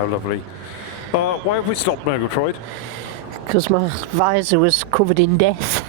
how lovely. Why have we stopped, Murgatroyd? Because my visor was covered in death.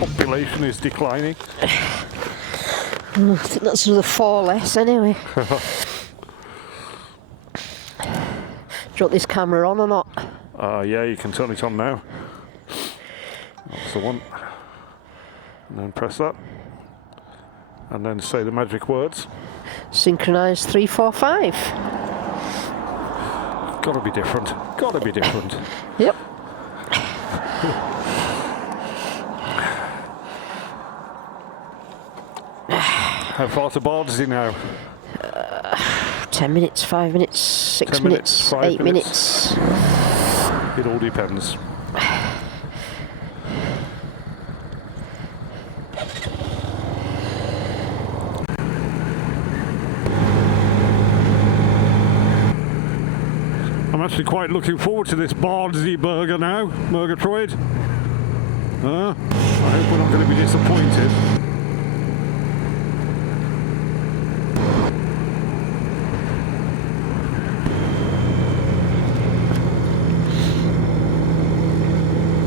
Population is declining. I think that's another 4 less anyway. Do you want this camera on or not? Yeah, you can turn it on now. That's the one. And then press that. And then say the magic words. Synchronise 3, 4, 5. Gotta be different. Gotta be different. Yep. How far to Bardsey now? 10 minutes, 5 minutes, 6 minutes, 8 minutes. It all depends. I'm actually quite looking forward to this Bardsey burger now, Murgatroyd. I hope we're not going to be disappointed.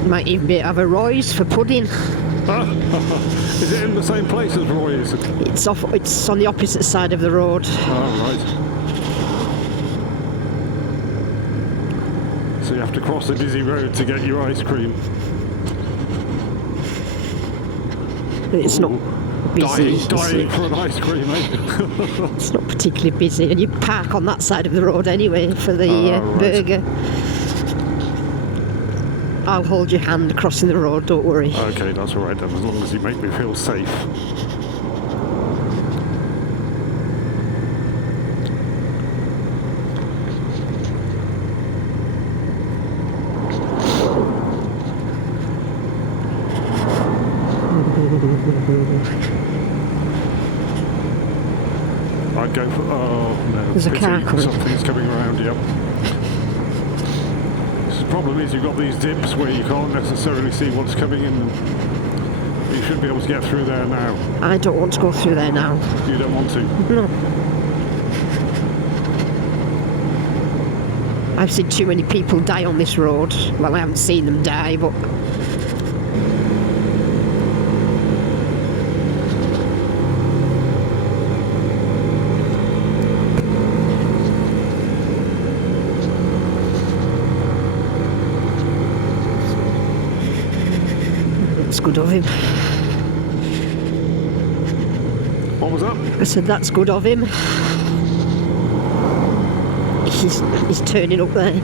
Might even be have a Roy's for pudding. Is it in the same place as Roy's? It's on the opposite side of the road. Oh, right. So you have to cross a busy road to get your ice cream. It's not busy. Dying for an ice cream, eh? It's not particularly busy, and you park on that side of the road anyway for the right. burger. I'll hold your hand crossing the road, don't worry. Okay, that's all right then, as long as you make me feel safe. I'd go for... Oh, no. There's a car coming. Something's coming around, yep. The problem is you've got these dips where you can't necessarily see what's coming in. You should be able to get through there now. I don't want to go through there now. You don't want to? No. I've seen too many people die on this road. Well, I haven't seen them die, but... That's good of him. What was that? I said that's good of him. He's turning up there.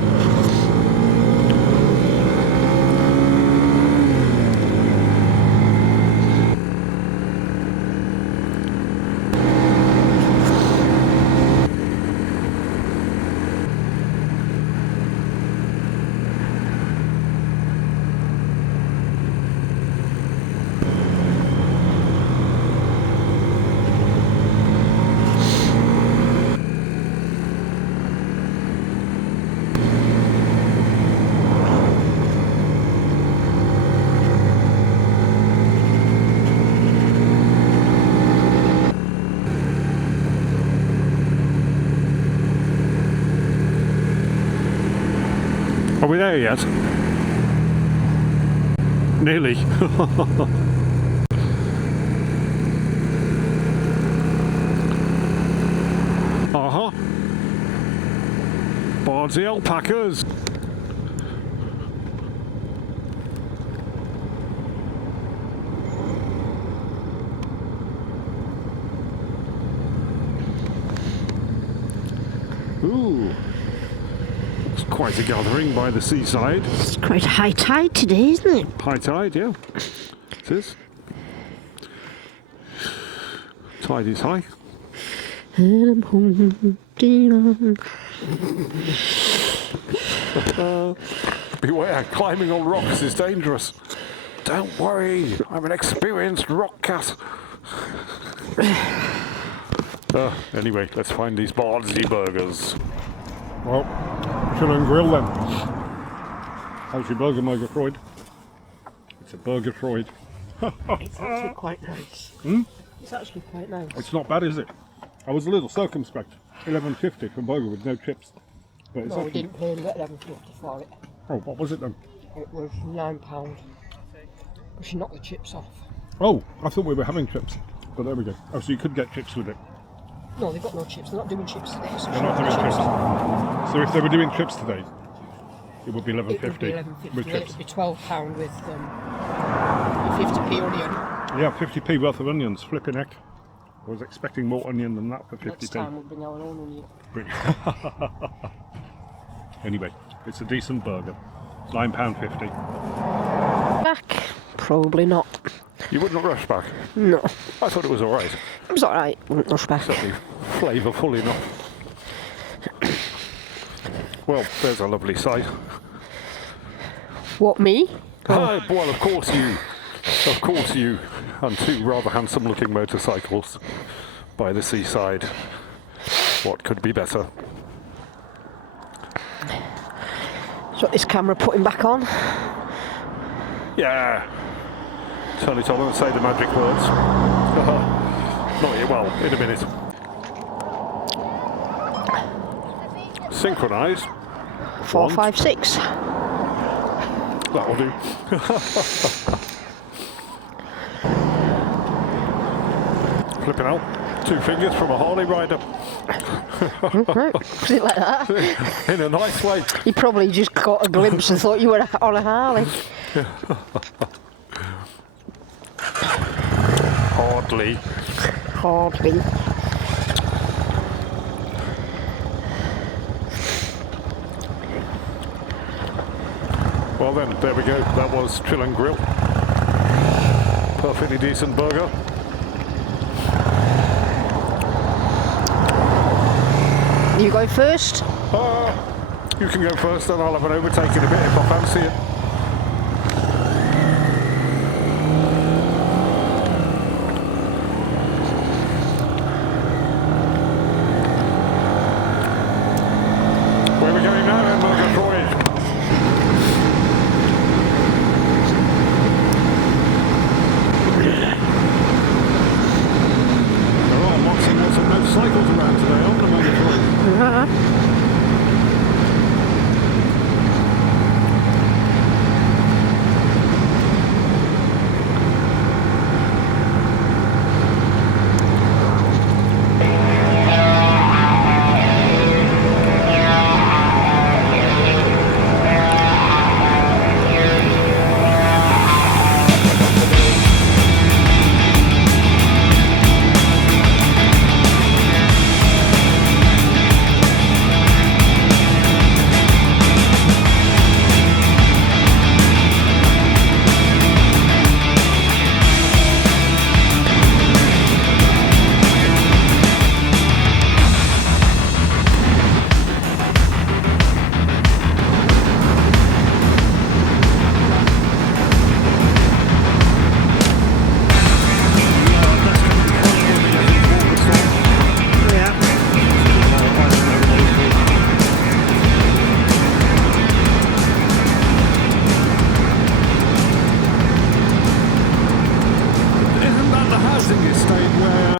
Are we there yet? Nearly. Bardsey alpacas. Ooh. It's quite a gathering by the seaside. It's quite high tide today, isn't it? High tide, yeah. It is. Tide is high. And Beware, climbing on rocks is dangerous. Don't worry, I'm an experienced rock cat. Anyway, let's find these Bardsey burgers. Well, chill and grill then. How's your burger, Freud? It's a burger, Freud. It's actually quite nice. It's actually quite nice. It's not bad, is it? I was a little circumspect. $11.50 for a burger with no chips. But it's No, we actually... didn't pay $11.50 for it. Oh, what was it then? It was £9. But she knocked the chips off. Oh, I thought we were having chips. But there we go. Oh, so you could get chips with it. No, they've got no chips. They're not doing chips today. So They're not doing chips. So if they were doing chips today, it would be $11.50 It would be £11.50. with It chips. would be £12 with 50p onion. Yeah, 50p worth of onions. Flipping heck. I was expecting more onion than that for 50p. Next time we'll bring our own onion. Anyway, it's a decent burger. £9.50. Back? Probably not. You wouldn't rush back? No. I thought it was alright. It was alright. Wouldn't rush back. Certainly flavourful enough. Well, there's a lovely sight. What, me? Ah, well, of course you. Of course you. And two rather handsome looking motorcycles by the seaside. What could be better? So this camera putting back on? Yeah. Turn it on and say the magic words. Not yet, well, in a minute. Synchronise. 4, 5, 6. That'll do. Flipping out. 2 fingers from a Harley rider. Was it like that? In a nice way. You probably just got a glimpse and thought you were on a Harley. Hardly. Hardly. Well then, there we go. That was Chill and Grill. Perfectly decent burger. You go first? You can go first, and I'll have an overtake in a bit if I fancy it.